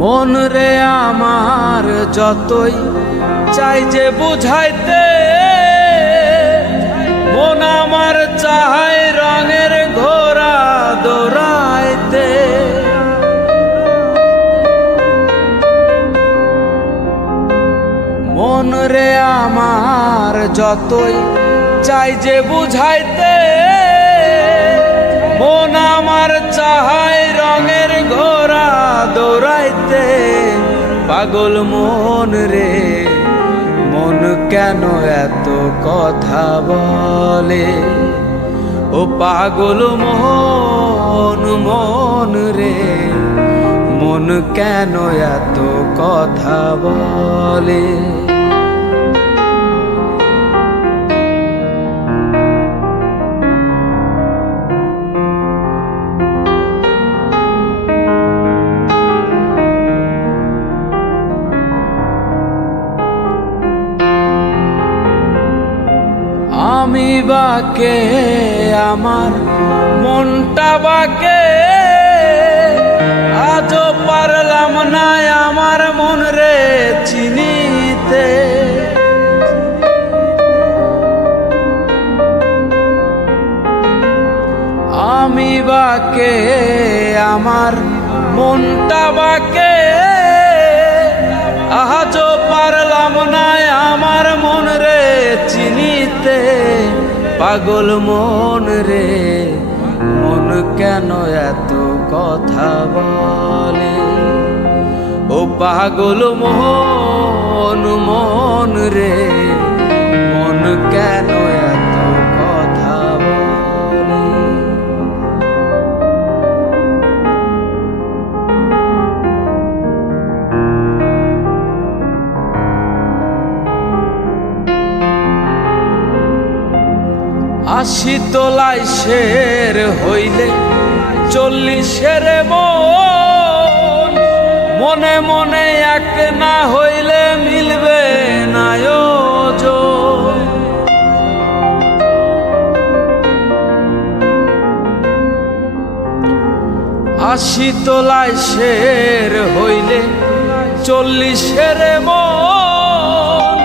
মন রে আমার যতই চাই যে বুঝাইতে, মন আমার চায় রঙের ঘোড়া দৌড়াইতে। মন রে আমার যতই চাই যে বুঝাইতে, মন আমার চায় রঙের ঘোড়া দৌড়াইতে। পাগল মন রে মন কেন এত কথা বলে, ও পাগল মন মন রে মন কেন এত কথা বলে। আমি বাকে আমার মনটা বাকে, আজও পারলাম না আমার মন রে চিনিতে। আমি বাকে আমার মনটা বাকে, আজও পারলাম না আমার মন রে চিনিতে। পাগল মন রে মন কেন এত কথা বলে, ও পাগল মন মন রে মন কেন এত কথা বলে। আশি তোলায় শের হইলে 40-এর মন, মনে মনে এক না হইলে মিলবে না ওজন। আশি তোলায় শের হইলে 40-এর মন,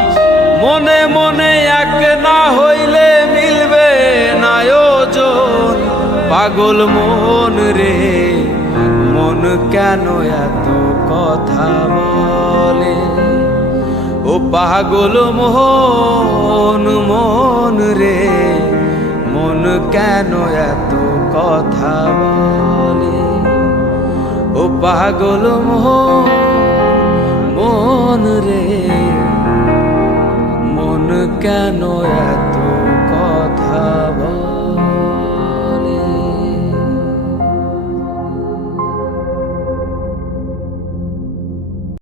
মনে মনে এক না হইলে মিলবে না ওজন। পাগল মন রে মন কেন এত কথা বলে, ও পাগল মন মন রে মন কেন এত কথা বলে, ও পাগল মন রে মন কেন এত